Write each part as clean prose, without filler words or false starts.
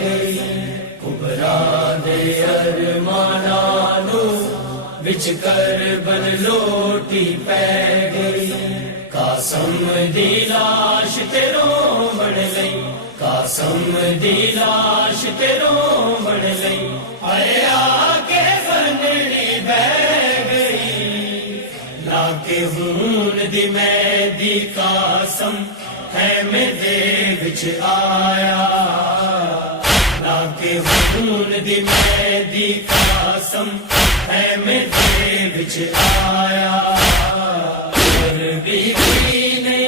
گئی کبرا دے ارماناں نو وچ کربل لوٹی پے گئی قاسم دی لاش تے رومن لئی قاسم دی لاش تے رومن لئی اے آ کے بنڑی بہ گئی لا کے خون دی مہدی قاسم خیمے دے وچ آیا لا کے خون دی مہدی قاسم خیمے دے وچ آیا اور بیوی نے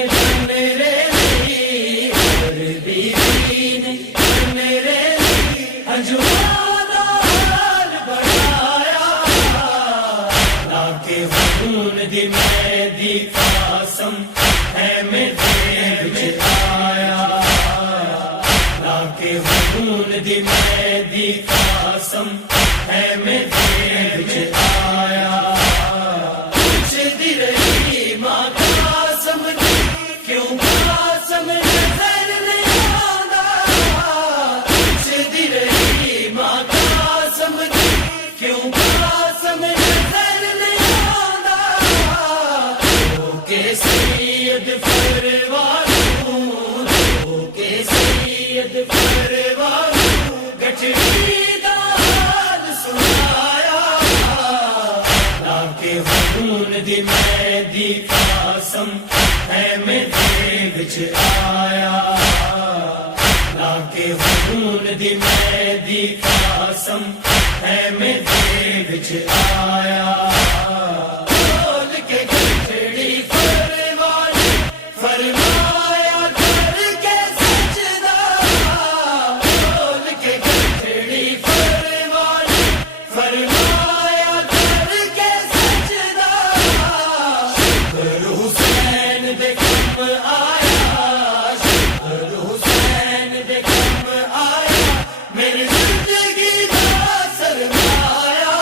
میرے لیے اور بیوی نے میرے لیے انجماں دا حال بنایا لا کے خون دی مہدی قاسم خیمے دے وچ آیا لا کے خون دی مہدی قاسم خیمے دے وچ آیا پوچھتی رہی ماں قاسم کی کیوں قاسم نظر نہیں آندا پوچھتی رہی ماں قاسم کی کیوں قاسم نظر نہیں آندا او کے سید پروانوں او کے سید پروانوں گٹھڑی دا حال سنایا لا کے خون دی مہدی قاسم خیمے دے وچ آیا لا کے خون دی مہدی قاسم خیمے دے وچ آیا بول کے گٹھڑی پروانی فرمایا کر کے سجدہ بول کے گٹھڑی پروانی فرمایا کر کے سجدہ شکر حسین دے کم آیا شکر حسین دے کم آیا میری زندگی دا سرمایا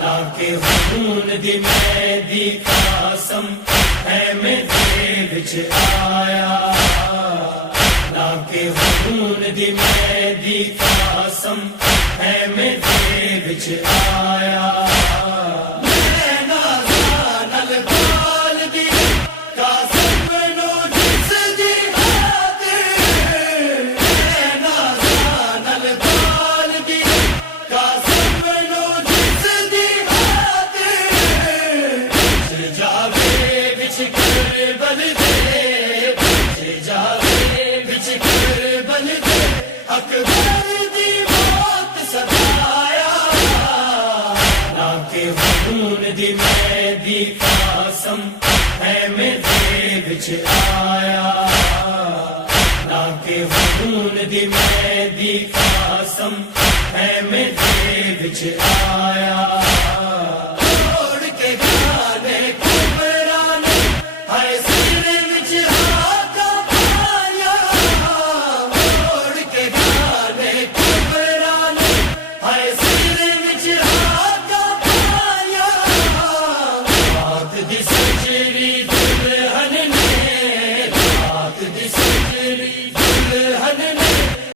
لا کے خون دی مہدی قاسم خیمے دے وچ آیا لا کے خون دی مہدی قاسم خیمے دے وچ آیا میں نال بال دی قاسم نو جس دی خاطر میں نال بال دی قاسم نو جس دی خاطر جاوے وچ کربل دے جاوے وچ کربل دے اکبر دی موت ستایا لا کے خون دی مہدی قاسم خیمے دے وچ آیا لا کے خون دی مہدی قاسم خیمے دے وچ آیا